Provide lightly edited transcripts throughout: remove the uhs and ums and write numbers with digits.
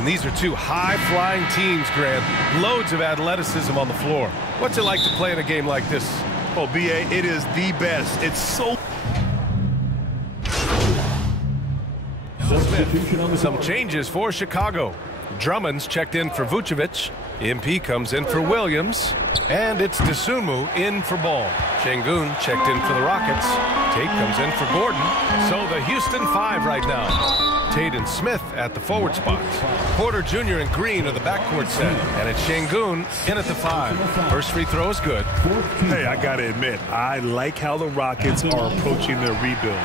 And these are two high-flying teams, Grant. Loads of athleticism on the floor. What's it like to play in a game like this? Oh, B.A., it is the best. It's so... Some changes for Chicago. Drummond's checked in for Vucevic. MP comes in for Williams. And it's Dosunmu in for Ball. Şengün checked in for the Rockets. Tate comes in for Gordon. So the Houston 5 right now. Tate and Smith at the forward spots. Porter Jr. and Green are the backcourt set. And it's Şengün in at the 5. First free throw is good. Hey, I got to admit, I like how the Rockets are approaching their rebuild.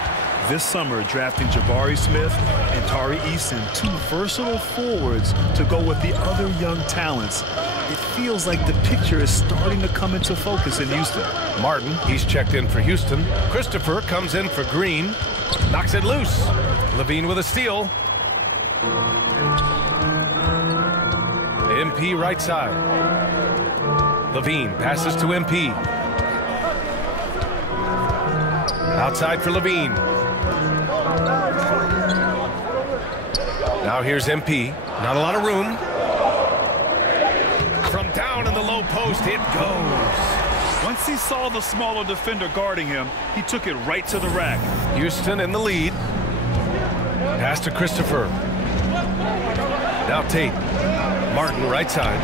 This summer, drafting Jabari Smith and Tari Eason, two versatile forwards to go with the other young talents. It feels like the picture is starting to come into focus in Houston. Martin, he's checked in for Houston. Christopher comes in for Green. Knocks it loose. Levine with a steal. MP right side. Levine passes to MP. Outside for Levine. Now here's MP. Not a lot of room. From down in the low post, it goes. Once he saw the smaller defender guarding him, he took it right to the rack. Houston in the lead. Pass to Christopher. Now Tate. Martin right side.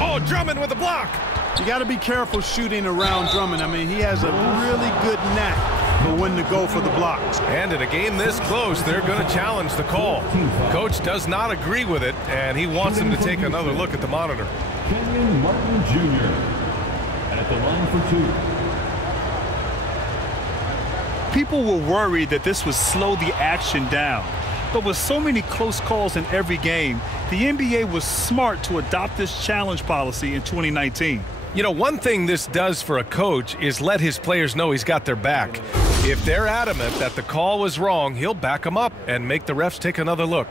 Oh, Drummond with a block. You got to be careful shooting around Drummond. I mean, he has a really good knack for when to go for the blocks. And in a game this close, they're going to challenge the call. Coach does not agree with it, and he wants him to take another look at the monitor. Kenyon Martin Jr. at the line for 2. People were worried that this would slow the action down. But with so many close calls in every game, the NBA was smart to adopt this challenge policy in 2019. You know, one thing this does for a coach is let his players know he's got their back. If they're adamant that the call was wrong, he'll back them up and make the refs take another look.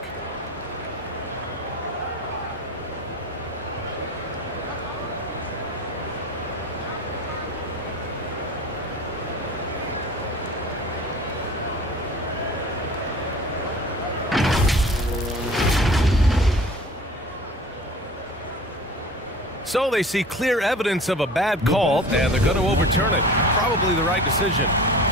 So they see clear evidence of a bad call, and they're going to overturn it. Probably the right decision.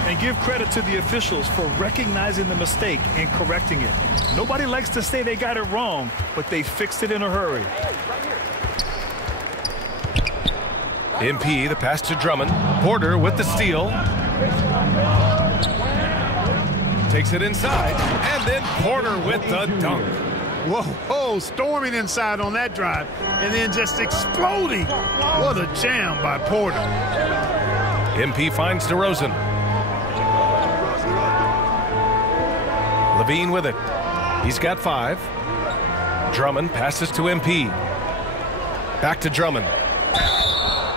And give credit to the officials for recognizing the mistake and correcting it. Nobody likes to say they got it wrong, but they fixed it in a hurry. MP, the pass to Drummond. Porter with the steal. Takes it inside, and then Porter with the dunk. Whoa, storming inside on that drive, and then just exploding. What a jam by Porter. MP finds DeRozan. Levine with it. He's got 5. Drummond passes to MP. Back to Drummond.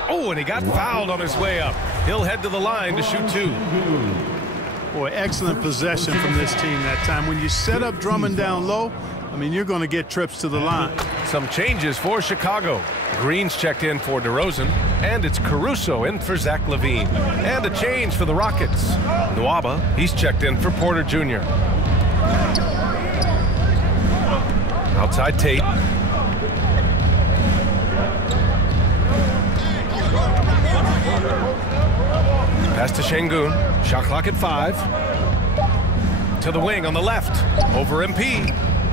Oh, and he got fouled on his way up. He'll head to the line to shoot 2. Boy, excellent possession from this team that time. When you set up Drummond down low, I mean, you're going to get trips to the line. Some changes for Chicago. Green's checked in for DeRozan, and it's Caruso in for Zach LaVine. And a change for the Rockets. Nwaba, he's checked in for Porter Jr. Outside Tate. Pass to Şengün. Shot clock at 5. To the wing on the left. Over MP.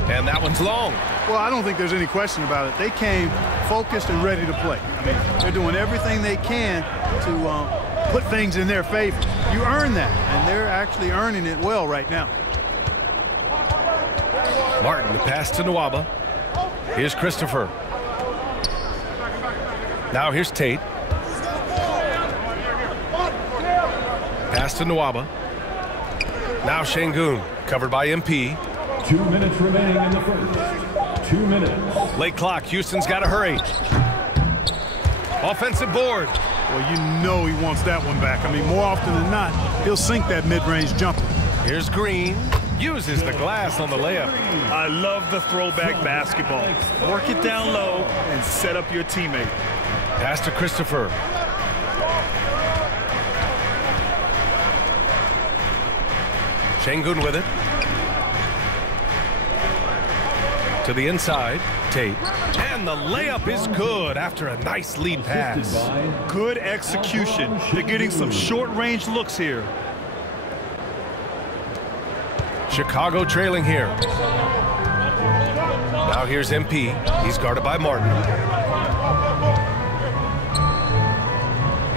And that one's long. Well, I don't think there's any question about it. They came focused and ready to play. I mean, they're doing everything they can to put things in their favor. You earn that, and they're actually earning it well right now. Martin, the pass to Nwaba. Here's Christopher. Now here's Tate. Pass to Nwaba. Now Şengün, covered by MP. 2 minutes remaining in the first. 2 minutes. Late clock. Houston's got to hurry. Offensive board. Well, you know he wants that one back. I mean, more often than not, he'll sink that mid-range jumper. Here's Green. Uses the glass on the layup. I love the throwback basketball. Work it down low and set up your teammate. Pass to Christopher. Şengün with it. To the inside, Tate. And the layup is good after a nice lead pass. Good execution. They're getting some short-range looks here. Chicago trailing here. Now here's MP. He's guarded by Martin.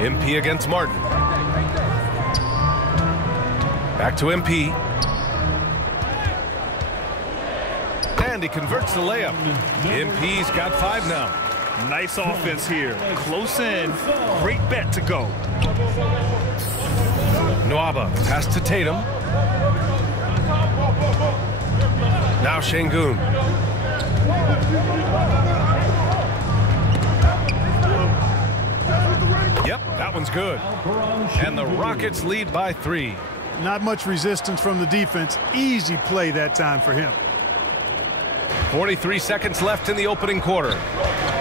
MP against Martin. Back to MP. And he converts the layup. MP's got 5 now. Nice offense here. Close in. Great bet to go. Nwaba pass to Tatum. Now Şengün. Yep, that one's good. And the Rockets lead by 3. Not much resistance from the defense. Easy play that time for him. 43 seconds left in the opening quarter.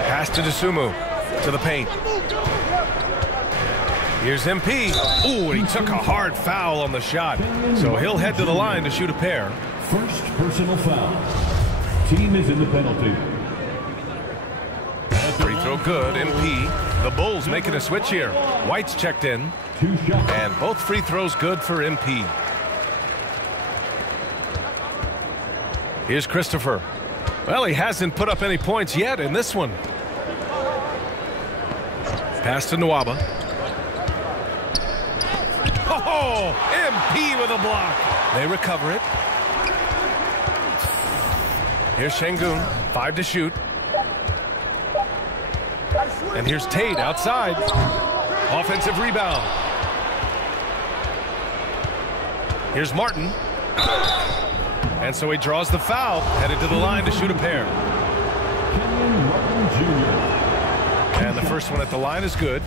Pass to Dosunmu. To the paint. Here's MP. Ooh, and he took a hard foul on the shot. So he'll head to the line to shoot a pair. First personal foul. Team is in the penalty. Free throw good, MP. The Bulls making a switch here. White's checked in. 2 shots. And both free throws good for MP. Here's Christopher. Well, he hasn't put up any points yet in this one. Pass to Nwaba. Oh, MP with a block. They recover it. Here's Şengün, 5 to shoot. And here's Tate outside. Offensive rebound. Here's Martin. And so he draws the foul, headed to the line to shoot a pair. And the first one at the line is good.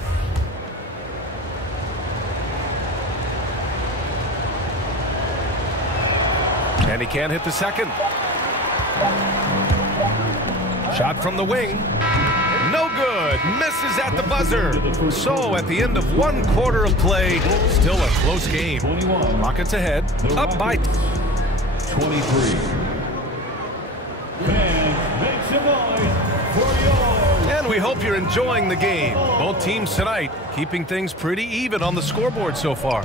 And he can't hit the second. Shot from the wing. No good. Misses at the buzzer. So at the end of 1 quarter of play, still a close game. Rockets ahead, up by 23. Make some noise for yours. And we hope you're enjoying the game. Both teams tonight keeping things pretty even on the scoreboard so far.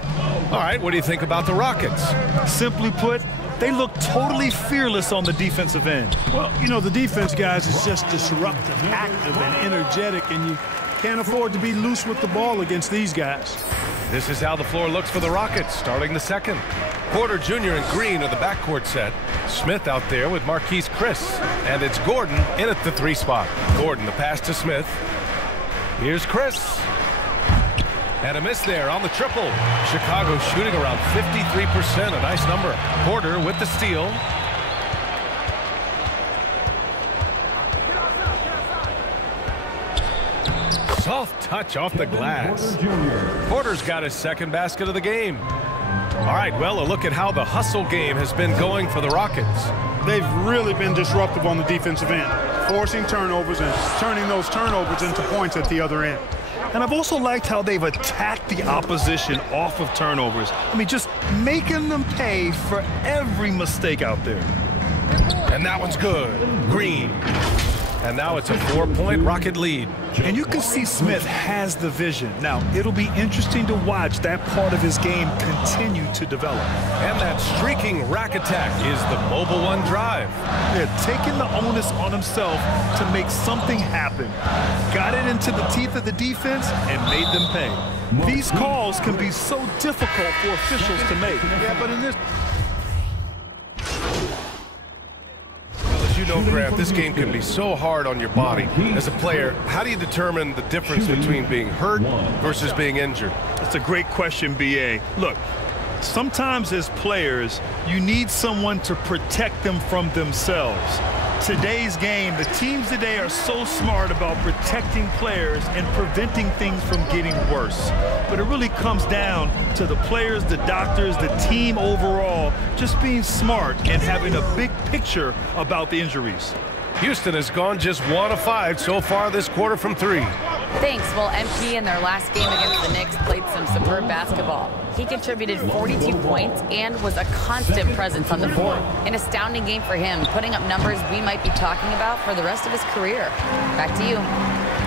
All right, what do you think about the Rockets? Simply put, they look totally fearless on the defensive end. Well, you know, the defense, guys, is just disruptive, active, and energetic, and you can't afford to be loose with the ball against these guys. This is how the floor looks for the Rockets starting the second. Porter Jr. and Green are the backcourt set. Smith out there with Marquise Chris. And it's Gordon in at the 3 spot. Gordon, the pass to Smith. Here's Chris. And a miss there on the triple. Chicago shooting around 53%, a nice number. Porter with the steal. Soft touch off the glass. Porter's got his second basket of the game. All right, well, a look at how the hustle game has been going for the Rockets. They've really been disruptive on the defensive end, forcing turnovers and turning those turnovers into points at the other end. And I've also liked how they've attacked the opposition off of turnovers. I mean, just making them pay for every mistake out there. And that one's good. Green. And now it's a 4-point Rocket lead. And you can see Smith has the vision. Now, it'll be interesting to watch that part of his game continue to develop. And that streaking rack attack is the Mobile One drive. They're taking the onus on himself to make something happen. Got it into the teeth of the defense and made them pay. These calls can be so difficult for officials to make. Yeah, but in this... You know, Grant, this game can be so hard on your body. As a player, how do you determine the difference between being hurt versus being injured? That's a great question, B.A. Look, sometimes as players, you need someone to protect them from themselves. Today's game, the teams today are so smart about protecting players and preventing things from getting worse. But it really comes down to the players, the doctors, the team overall, just being smart and having a big picture about the injuries. Houston has gone just 1 of 5 so far this quarter from 3. Thanks. Well, MP in their last game against the Knicks played some superb basketball. He contributed 42 points and was a constant presence on the floor. An astounding game for him, putting up numbers we might be talking about for the rest of his career. Back to you.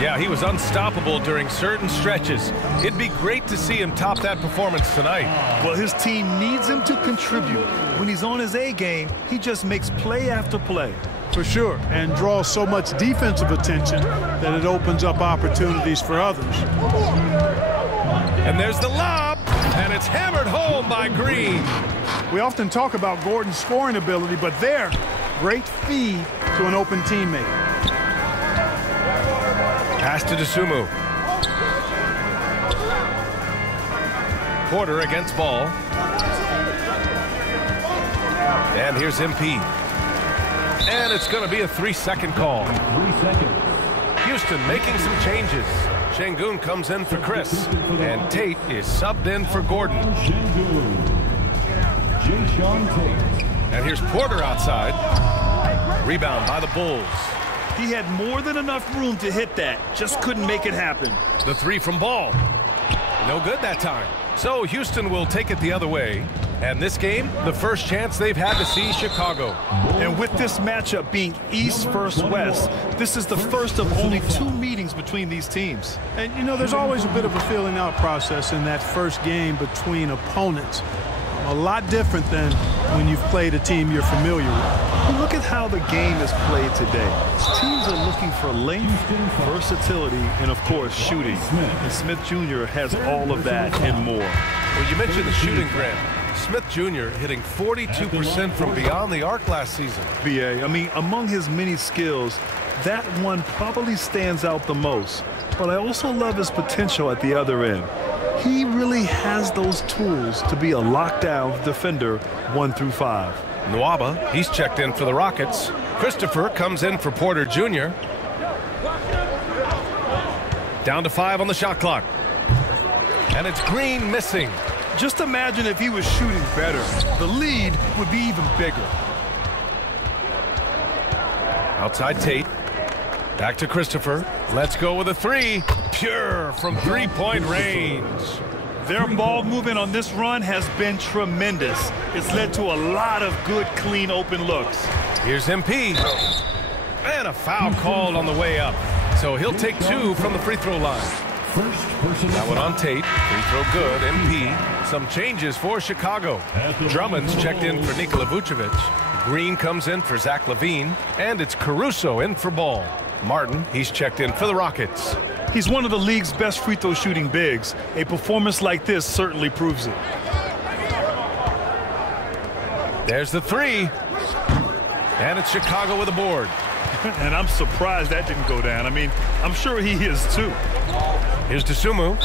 Yeah, he was unstoppable during certain stretches. It'd be great to see him top that performance tonight. Well, his team needs him to contribute. When he's on his A game, he just makes play after play. For sure, and draws so much defensive attention that it opens up opportunities for others. And there's the lob, and it's hammered home by Green. We often talk about Gordon's scoring ability, but there, great feed to an open teammate. Pass to Dosunmu. Porter against ball. And here's MP. And it's going to be a 3-second call. 3 seconds. Houston making some changes. Şengün comes in for Chris. And Tate is subbed in for Gordon. And here's Porter outside. Rebound by the Bulls. He had more than enough room to hit that. Just couldn't make it happen. The three from ball. No good that time. So Houston will take it the other way. And this game, the first chance they've had to see Chicago. And with this matchup being East versus West, this is the first of only 2 meetings between these teams. And, you know, there's always a bit of a filling out process in that first game between opponents. A lot different than when you've played a team you're familiar with. Look at how the game is played today. Teams are looking for length, versatility, and, of course, shooting. And Smith Jr. has all of that and more. Well, you mentioned the shooting, Grant. Smith Jr. hitting 42% from beyond the arc last season. BA, I mean, among his many skills, that one probably stands out the most. But I also love his potential at the other end. He really has those tools to be a lockdown defender 1 through 5. Nwaba, he's checked in for the Rockets. Christopher comes in for Porter Jr. Down to 5 on the shot clock. And it's Green missing. Just imagine if he was shooting better. The lead would be even bigger. Outside Tate. Back to Christopher. Let's go with a 3. Pure from 3-point range. Their ball movement on this run has been tremendous. It's led to a lot of good, clean, open looks. Here's MP. And a foul called on the way up. So he'll take 2 from the free throw line. That one on Tate. Free throw good. MP. Some changes for Chicago. Drummond's checked in for Nikola Vucevic. Green comes in for Zach LaVine. And it's Caruso in for Ball. Martin, he's checked in for the Rockets. He's one of the league's best free throw shooting bigs. A performance like this certainly proves it. There's the 3. And it's Chicago with a board. And I'm surprised that didn't go down. I mean, I'm sure he is too. Here's Dosunmu.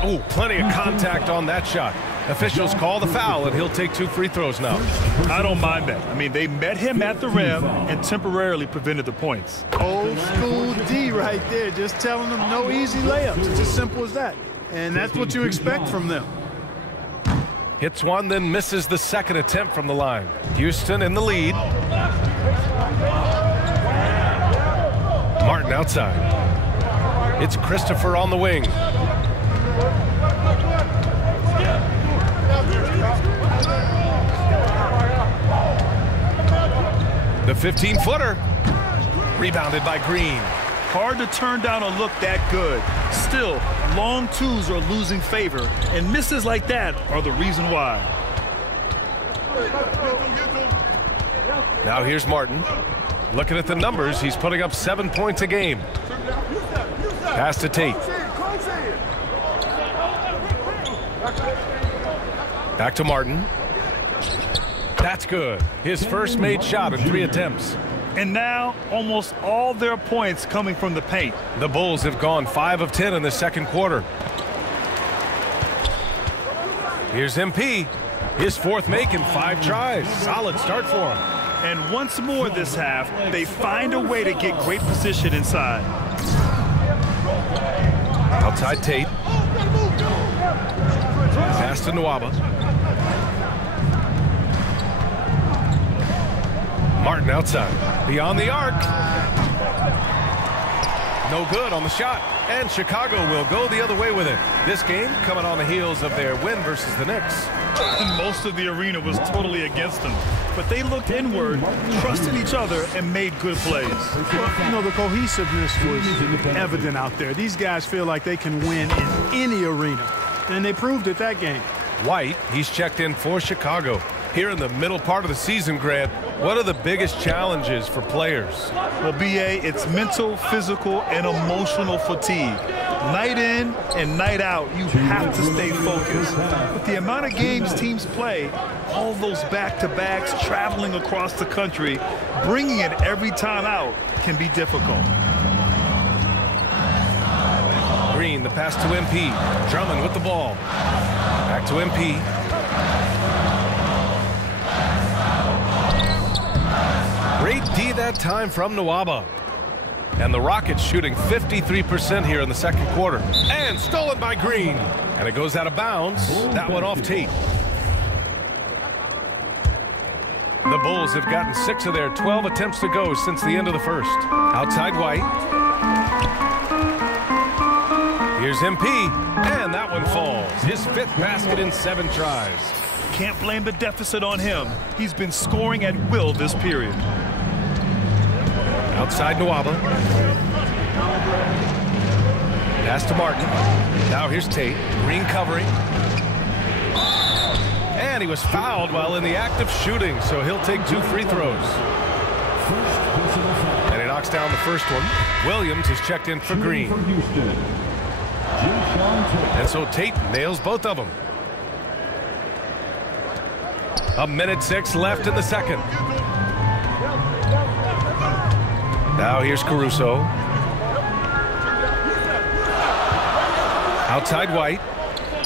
Oh, plenty of contact on that shot. Officials call the foul, and he'll take 2 free throws now. I don't mind that. I mean, they met him at the rim and temporarily prevented the points. Old school D right there, just telling them no easy layups. It's as simple as that. And that's what you expect from them. Hits one, then misses the second attempt from the line. Houston in the lead. Martin outside. It's Christopher on the wing. The 15-footer. Rebounded by Green. Hard to turn down a look that good. Still, long twos are losing favor, and misses like that are the reason why. Now here's Martin. Looking at the numbers, he's putting up 7 points a game. Pass to Tate. Back to Martin. That's good. His first made shot in 3 attempts. And now, almost all their points coming from the paint. The Bulls have gone 5 of 10 in the second quarter. Here's MP. His 4th make in 5 tries. Solid start for him. And once more this half, they find a way to get great position inside. Outside Tate. Pass to Nwaba. Martin outside. Beyond the arc. No good on the shot. And Chicago will go the other way with it. This game coming on the heels of their win versus the Knicks. And most of the arena was totally against them. But they looked inward, trusted each other, and made good plays. Well, you know, the cohesiveness was evident out there. These guys feel like they can win in any arena. And they proved it that game. White, he's checked in for Chicago. Here in the middle part of the season, Grant, what are the biggest challenges for players? Well, B.A., it's mental, physical, and emotional fatigue. Night in and night out, you have to stay focused. With the amount of games teams play, all those back-to-backs, traveling across the country, bringing it every time out can be difficult. Green, the pass to MP. Drummond with the ball. Back to MP. Great D that time from Nwaba. And the Rockets shooting 53% here in the second quarter. And stolen by Green. And it goes out of bounds. That one off Tate. The Bulls have gotten 6 of their 12 attempts to go since the end of the first. Outside White. Here's MP. And that one falls. His 5th basket in 7 tries. Can't blame the deficit on him. He's been scoring at will this period. Outside Nwaba. Pass to Martin. Now here's Tate. Green covering. And he was fouled while in the act of shooting, so he'll take 2 free throws. And he knocks down the first one. Williams is checked in for Green. And so Tate nails both of them. 1:06 left in the second. Now here's Caruso. Outside White.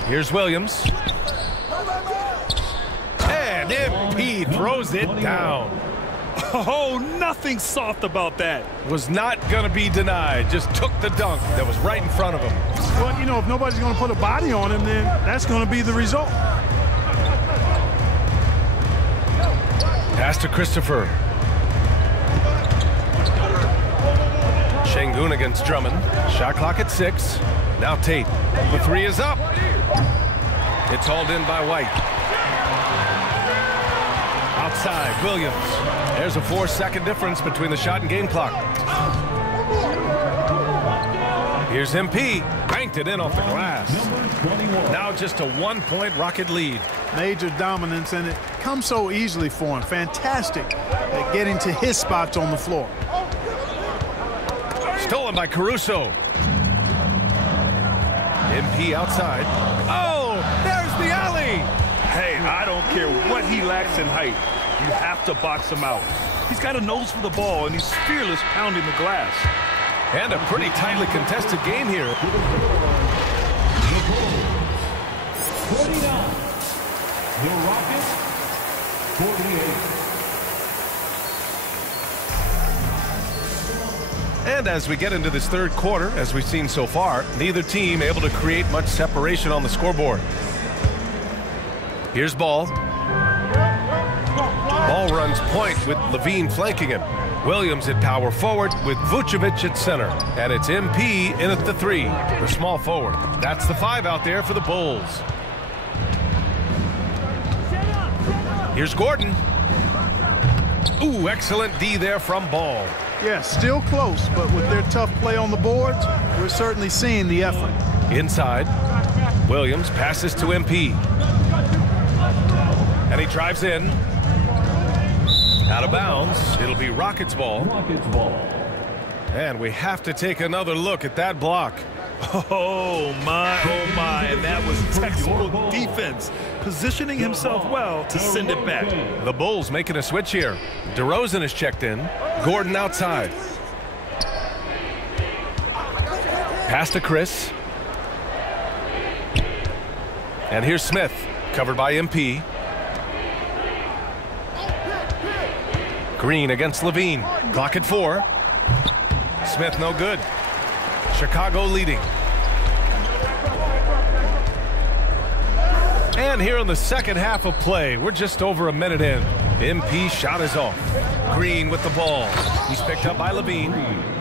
Here's Williams. And MP throws it down. Oh, nothing soft about that. Was not going to be denied. Just took the dunk that was right in front of him. But, you know, if nobody's going to put a body on him, then that's going to be the result. Pass to Christopher. Şengün against Drummond. Shot clock at 6. Now Tate. The 3 is up. It's hauled in by White. Outside, Williams. There's a 4-second difference between the shot and game clock. Here's MP. Banked it in off the glass. Now just a 1-point Rocket lead. Major dominance, and it comes so easily for him. Fantastic at getting to his spots on the floor. Stolen by Caruso. MP outside. Oh, there's the alley. Hey, I don't care what he lacks in height. You have to box him out. He's got a nose for the ball, and he's fearless pounding the glass. And a pretty tightly contested game here. 49. The Rockets, 48. And as we get into this third quarter, as we've seen so far, neither team able to create much separation on the scoreboard. Here's Ball. Ball runs point with Levine flanking him. Williams at power forward with Vucevic at center. And it's MP in at the 3, the small forward. That's the 5 out there for the Bulls. Here's Gordon. Ooh, excellent D there from Ball. Yeah, still close, but with their tough play on the boards, we're certainly seeing the effort. Inside, Williams passes to MP. And he drives in. Out of bounds. It'll be Rockets ball. Rockets ball. And we have to take another look at that block. Oh, my, and that was textbook defense. Positioning himself well to send it back. The Bulls making a switch here. DeRozan is checked in. Gordon outside. Pass to Chris. And here's Smith, covered by MP. Green against Levine. Clock at 4. Smith no good. Chicago leading. And here in the second half of play, we're just over a minute in. MP shot is off. Green with the ball. He's picked up by Levine.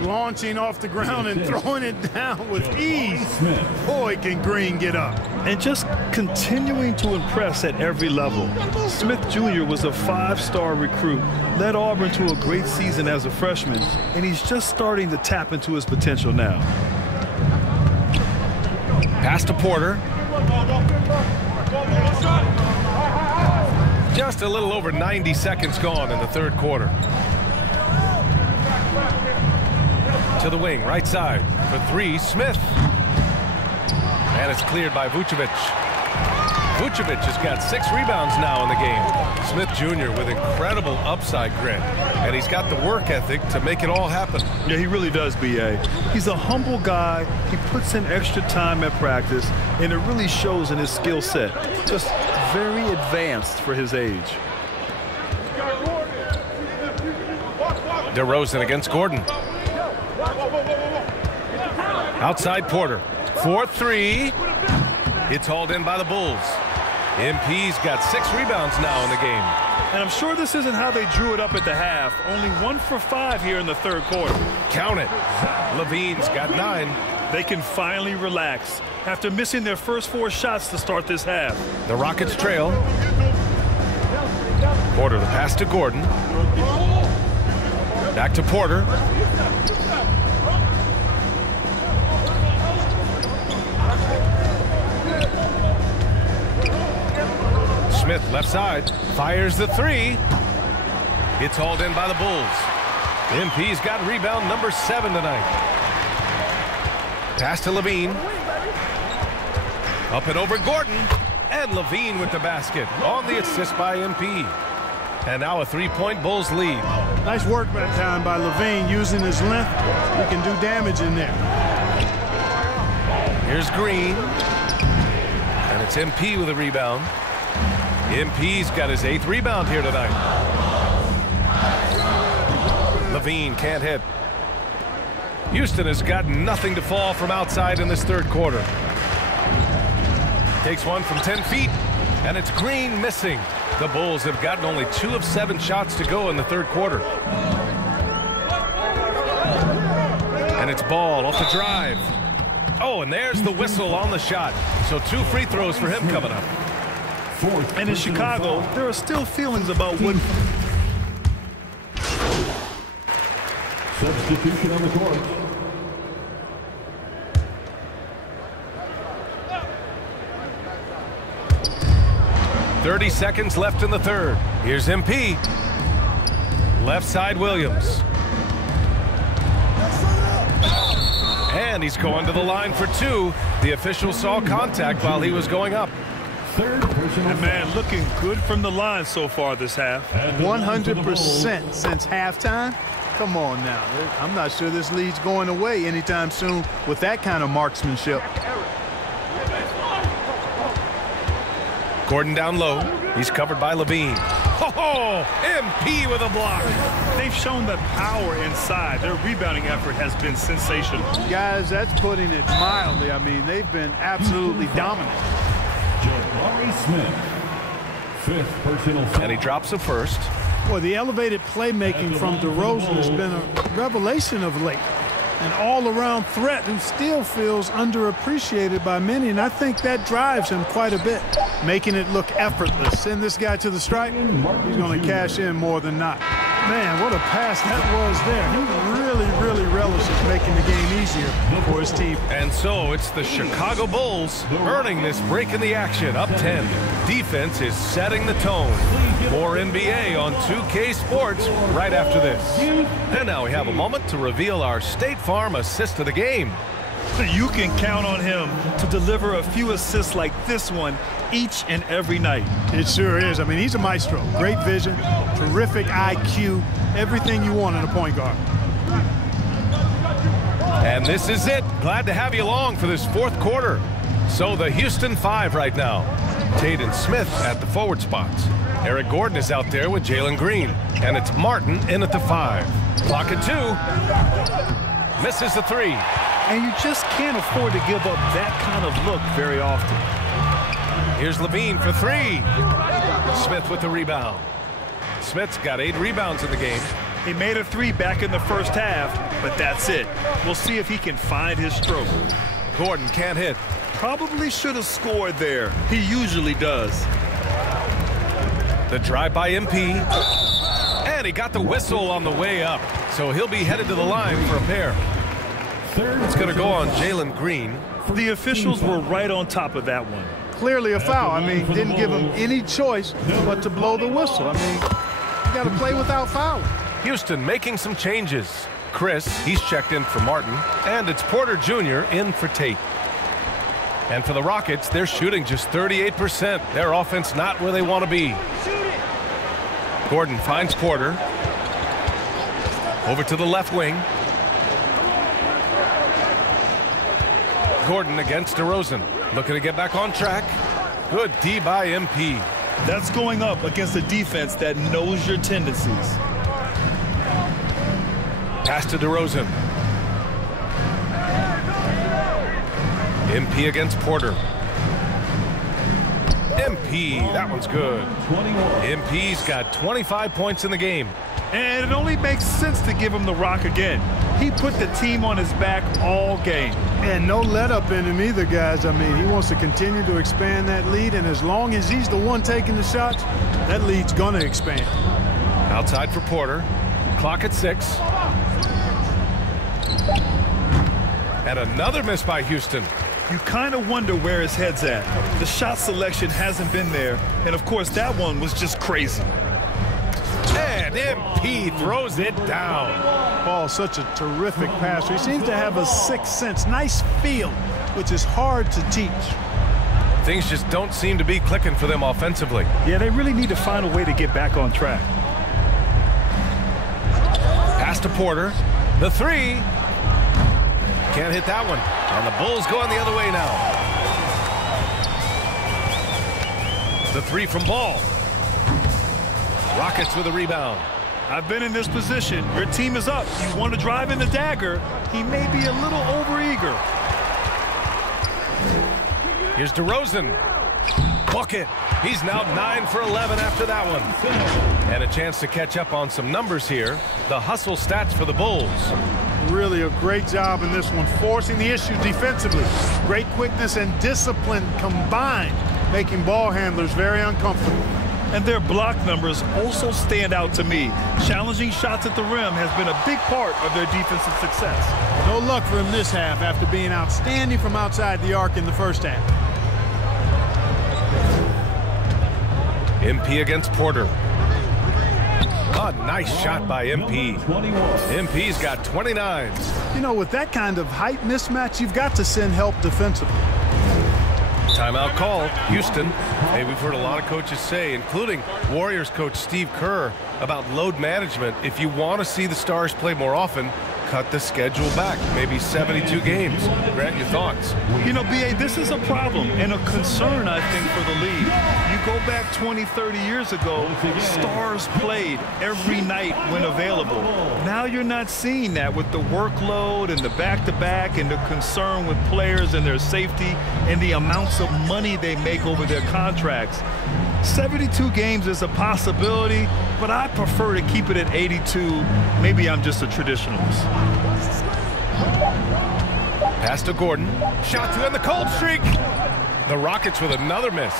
Launching off the ground and throwing it down with ease. Boy, can Green get up. And just continuing to impress at every level. Smith Jr. was a 5-star recruit, led Auburn to a great season as a freshman, and he's just starting to tap into his potential now. Pass to Porter. Just a little over 90 seconds gone in the third quarter. To the wing, right side. For three, Smith. And it's cleared by Vucevic. Vucevic has got 6 rebounds now in the game. Smith Jr. with incredible upside grit. And he's got the work ethic to make it all happen. Yeah, he really does, B.A. He's a humble guy. He puts in extra time at practice, and it really shows in his skill set. Just very advanced for his age. DeRozan against Gordon. Outside Porter. 4-3. It's hauled in by the Bulls. MP's got 6 rebounds now in the game. And I'm sure this isn't how they drew it up at the half. Only 1 for 5 here in the third quarter. Count it. Levine's got 9. They can finally relax after missing their first 4 shots to start this half. The Rockets trail. Porter, the pass to Gordon. Back to Porter. Smith, left side, fires the 3. It's hauled in by the Bulls. MP's got rebound number 7 tonight. Pass to Levine. Up and over Gordon. And Levine with the basket on the assist by MP. And now a 3-point Bulls lead. Nice work that time by Levine using his length. He can do damage in there. Here's Green. And it's MP with a rebound. MP's got his 8th rebound here tonight. Levine can't hit. Houston has got nothing to fall from outside in this third quarter. Takes one from 10 feet, and it's Green missing. The Bulls have gotten only 2 of 7 shots to go in the third quarter. And it's Ball off the drive. Oh, and there's the whistle on the shot. So 2 free throws for him coming up. And in Chicago, there are still feelings about what... Substitution on the court. .30 seconds left in the third. Here's MP. Left side Williams. And he's going to the line for 2. The official saw contact while he was going up. And man, looking good from the line so far this half. 100% since halftime. Come on now. I'm not sure this lead's going away anytime soon with that kind of marksmanship. Gordon down low. He's covered by Levine. Oh, MP with a block. They've shown that power inside. Their rebounding effort has been sensational. Guys, that's putting it mildly. I mean, they've been absolutely dominant. Smith, 5th personal foul. And he drops a first. Boy, the elevated playmaking from DeRozan has been a revelation of late. An all-around threat who still feels underappreciated by many, and I think that drives him quite a bit, making it look effortless. Send this guy to the stripe, he's going to cash in more than not. Man, what a pass that was there. He really relishes making the game easier for his team. And so it's the Chicago Bulls earning this break in the action, up 10. Defense is setting the tone. More NBA on 2K Sports right after this. And now we have a moment to reveal our State Farm assist of the game. You can count on him to deliver a few assists like this one each and every night. It sure is. I mean, he's a maestro. Great vision, terrific IQ, everything you want in a point guard. And this is it. Glad to have you along for this fourth quarter. So the Houston 5 right now. Taden Smith at the forward spots. Eric Gordon is out there with Jalen Green. And it's Martin in at the 5. Clock at 2. Misses the 3. And you just can't afford to give up that kind of look very often. Here's Levine for 3. Smith with the rebound. Smith's got 8 rebounds in the game. He made a 3 back in the first half, but that's it. We'll see if he can find his stroke. Gordon can't hit. Probably should have scored there. He usually does. The drive by MP. And he got the whistle on the way up. So he'll be headed to the line for a pair. It's going to go on Jalen Green. The officials were right on top of that one. Clearly a foul. I mean, didn't give him any choice but to blow the whistle. I mean, you got to play without fouling. Houston making some changes. Chris, he's checked in for Martin. And it's Porter Jr. in for Tate. And for the Rockets, they're shooting just 38%. Their offense not where they want to be. Gordon finds Porter. Over to the left wing. Gordon against DeRozan. Looking to get back on track. Good D by MP. That's going up against a defense that knows your tendencies. Pass to DeRozan. MP against Porter. MP, that one's good. MP's got 25 points in the game. And it only makes sense to give him the rock again. He put the team on his back all game. And no let up in him either, guys. I mean, he wants to continue to expand that lead, and as long as he's the one taking the shots, that lead's going to expand. Outside for Porter. Clock at 6. And another miss by Houston. You kind of wonder where his head's at. The shot selection hasn't been there, and of course that one was just crazy. And MP throws it down. Paul's such a terrific passer. He seems to have a sixth sense, nice feel, which is hard to teach. Things just don't seem to be clicking for them offensively. Yeah, they really need to find a way to get back on track. Pass to Porter. The 3. Can't hit that one. And the Bulls going the other way now. The 3 from Ball. Rockets with a rebound. I've been in this position. Your team is up. You want to drive in the dagger. He may be a little overeager. Here's DeRozan. Bucket. He's now 9 for 11 after that one. And a chance to catch up on some numbers here. The hustle stats for the Bulls. Really a great job in this one, forcing the issue defensively. Great quickness and discipline combined, making ball handlers very uncomfortable. And their block numbers also stand out to me. Challenging shots at the rim has been a big part of their defensive success. No luck for him this half after being outstanding from outside the arc in the first half. MP against Porter. A nice shot by MP. MP's got 29. You know, with that kind of height mismatch, you've got to send help defensively. Timeout called. Houston. Hey, we've heard a lot of coaches say, including Warriors coach Steve Kerr, about load management. If you want to see the Stars play more often, cut the schedule back, maybe 72 games. Grant, your thoughts? You know, B.A., this is a problem and a concern, I think, for the league. You go back 20, 30 years ago, Stars played every night when available. Now you're not seeing that with the workload and the back-to-back and the concern with players and their safety and the amounts of money they make over their contracts. 72 games is a possibility, but I prefer to keep it at 82. Maybe I'm just a traditionalist. Pass to Gordon. Shot to end the cold streak. The Rockets with another miss.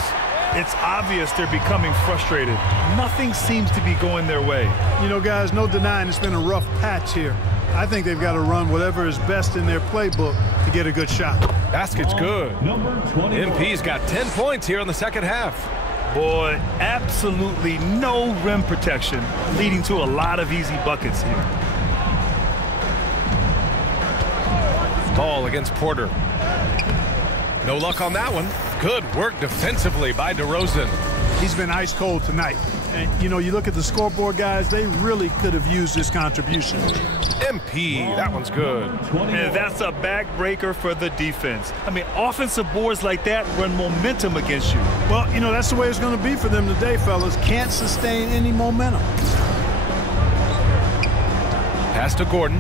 It's obvious they're becoming frustrated. Nothing seems to be going their way. You know, guys, no denying it's been a rough patch here. I think they've got to run whatever is best in their playbook to get a good shot. Basket's good. MP's got 10 points here in the second half. Boy, absolutely no rim protection, leading to a lot of easy buckets here. Ball against Porter. No luck on that one. Good work defensively by DeRozan. He's been ice cold tonight. And, you know, you look at the scoreboard, guys, they really could have used this contribution. MP, that one's good. And that's a backbreaker for the defense. I mean, offensive boards like that run momentum against you. Well, you know, that's the way it's going to be for them today, fellas. Can't sustain any momentum. Pass to Gordon.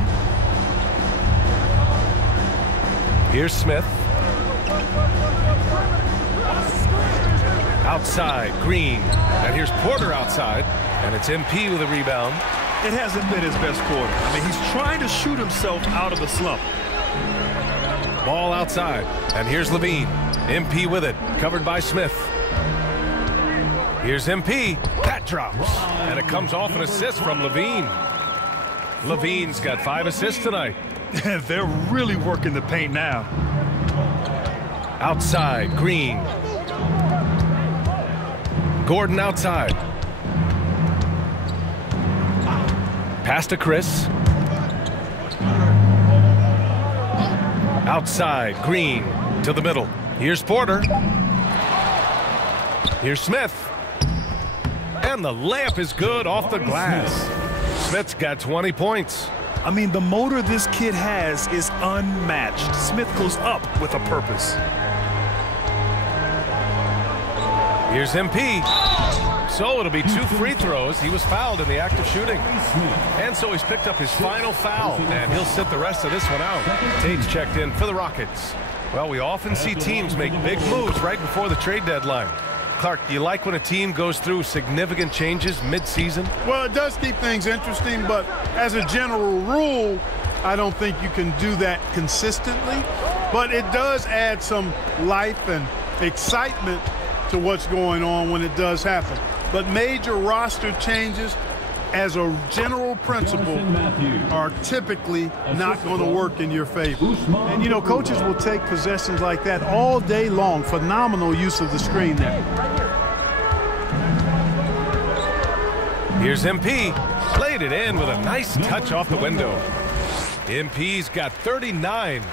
Here's Smith. Outside, Green. And here's Porter outside. And it's MP with a rebound. It hasn't been his best quarter. I mean, he's trying to shoot himself out of the slump. Ball outside. And here's Levine. MP with it. Covered by Smith. Here's MP. That drops. And it comes off an assist from Levine. Levine's got 5 assists tonight. They're really working the paint now. Outside, Green. Gordon outside. Pass to Chris. Outside, Green to the middle. Here's Porter. Here's Smith. And the layup is good off the glass. Smith's got 20 points. I mean, the motor this kid has is unmatched. Smith goes up with a purpose. Here's MP. So it'll be 2 free throws. He was fouled in the act of shooting. And so he's picked up his final foul, and he'll sit the rest of this one out. Tate's checked in for the Rockets. Well, we often see teams make big moves right before the trade deadline. Clark, do you like when a team goes through significant changes mid-season? Well, it does keep things interesting, but as a general rule, I don't think you can do that consistently. But it does add some life and excitement to what's going on when it does happen. But major roster changes, as a general principle, are typically not going to work in your favor. And, you know, coaches will take possessions like that all day long. Phenomenal use of the screen there. Here's MP. Played it in with a nice touch off the window. MP's got 39.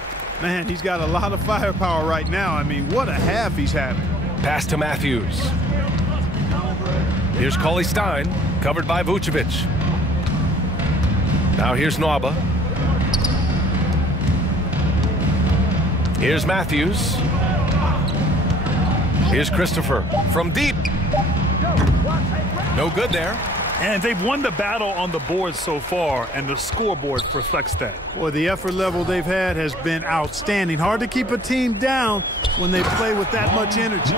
Man, he's got a lot of firepower right now. I mean, what a half he's having. Pass to Matthews. Here's Cauley Stein, covered by Vucevic. Now here's Nwaba. Here's Matthews. Here's Christopher from deep. No good there. And they've won the battle on the board so far, and the scoreboard reflects that. Boy, the effort level they've had has been outstanding. Hard to keep a team down when they play with that much energy.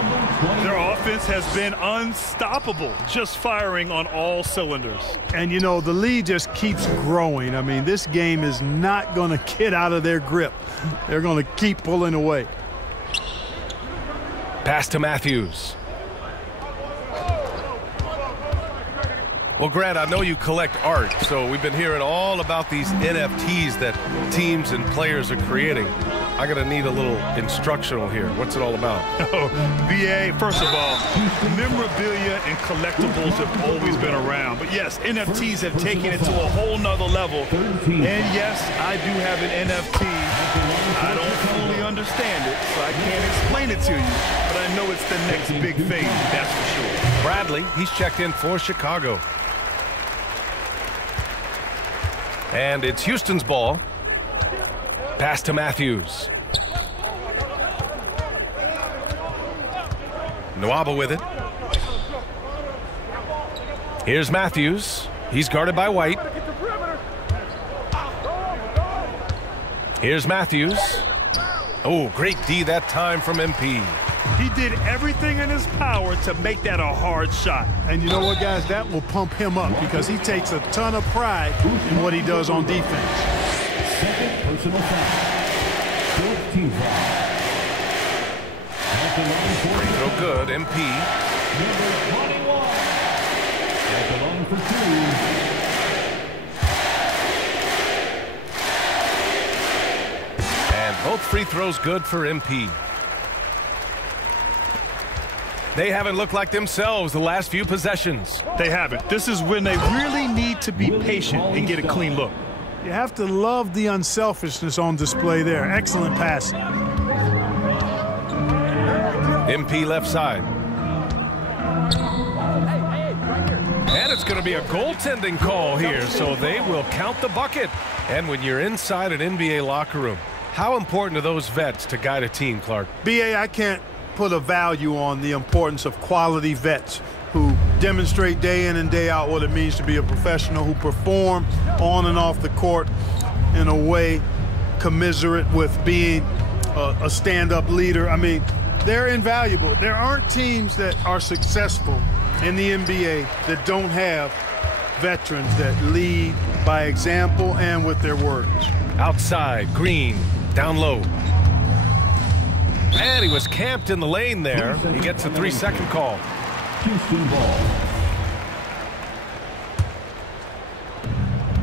Their offense has been unstoppable, just firing on all cylinders. And, you know, the lead just keeps growing. I mean, this game is not going to get out of their grip. They're going to keep pulling away. Pass to Matthews. Well, Grant, I know you collect art, so we've been hearing all about these NFTs that teams and players are creating. I'm going to need a little instructional here. What's it all about? Oh, VA, first of all, memorabilia and collectibles have always been around. But yes, NFTs have taken it to a whole nother level. And yes, I do have an NFT. I don't fully understand it, so I can't explain it to you. But I know it's the next big thing, that's for sure. Bradley, he's checked in for Chicago. And it's Houston's ball. Pass to Matthews. Nwaba with it. Here's Matthews. He's guarded by White. Here's Matthews. Oh, great D that time from MP. He did everything in his power to make that a hard shot. And you know what, guys? That will pump him up because he takes a ton of pride in what he does on defense. Second personal foul. 14 foul. Free throw good, MP. Number 21. At the line for 2. Both free throws good for MP. They haven't looked like themselves the last few possessions. They haven't. This is when they really need to be patient and get a clean look. You have to love the unselfishness on display there. Excellent passing. MP left side. And it's going to be a goaltending call here, so they will count the bucket. And when you're inside an NBA locker room, how important are those vets to guide a team, Clark? BA, I can't put a value on the importance of quality vets who demonstrate day in and day out what it means to be a professional, who perform on and off the court in a way commiserate with being a stand-up leader. I mean, they're invaluable. There aren't teams that are successful in the NBA that don't have veterans that lead by example and with their words. Outside, Green, down low. And he was camped in the lane there. He gets a 3-second call. Houston ball.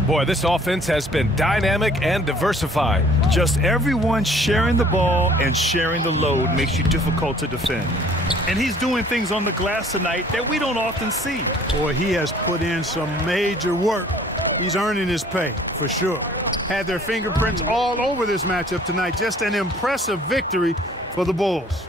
Boy, this offense has been dynamic and diversified. Just everyone sharing the ball and sharing the load makes you difficult to defend. And he's doing things on the glass tonight that we don't often see. Boy, he has put in some major work. He's earning his pay, for sure. Had their fingerprints all over this matchup tonight. Just an impressive victory for the Bulls.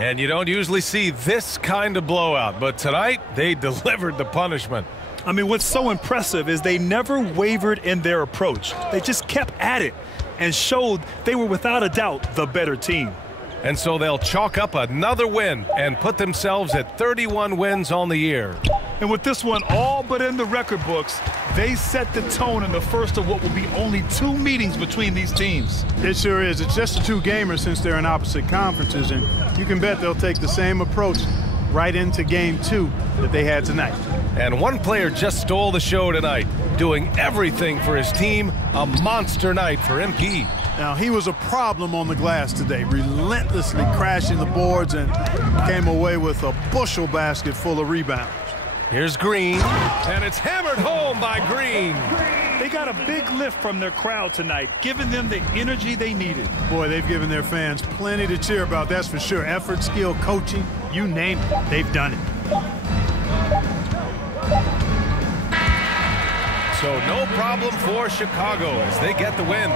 And you don't usually see this kind of blowout, but tonight they delivered the punishment. I mean, what's so impressive is they never wavered in their approach. They just kept at it and showed they were without a doubt the better team. And so they'll chalk up another win and put themselves at 31 wins on the year. And with this one all but in the record books, they set the tone in the first of what will be only 2 meetings between these teams. It sure is. It's just a 2-gamer since they're in opposite conferences, and you can bet they'll take the same approach right into game 2 that they had tonight. And one player just stole the show tonight, doing everything for his team. A monster night for MP. Now, he was a problem on the glass today, relentlessly crashing the boards and came away with a bushel basket full of rebounds. Here's Green, and it's hammered home by Green. They got a big lift from their crowd tonight, giving them the energy they needed. Boy, they've given their fans plenty to cheer about, that's for sure. Effort, skill, coaching, you name it, they've done it. So no problem for Chicago as they get the win.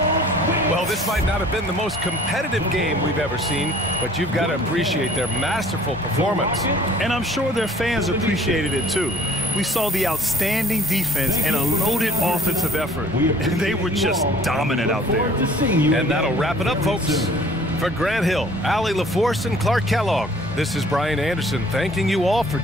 Well, this might not have been the most competitive game we've ever seen, but you've got to appreciate their masterful performance. And I'm sure their fans appreciated it too. We saw the outstanding defense and a loaded offensive effort. And they were just dominant out there. And that'll wrap it up, folks. For Grant Hill, Allie LaForce, and Clark Kellogg, this is Brian Anderson thanking you all for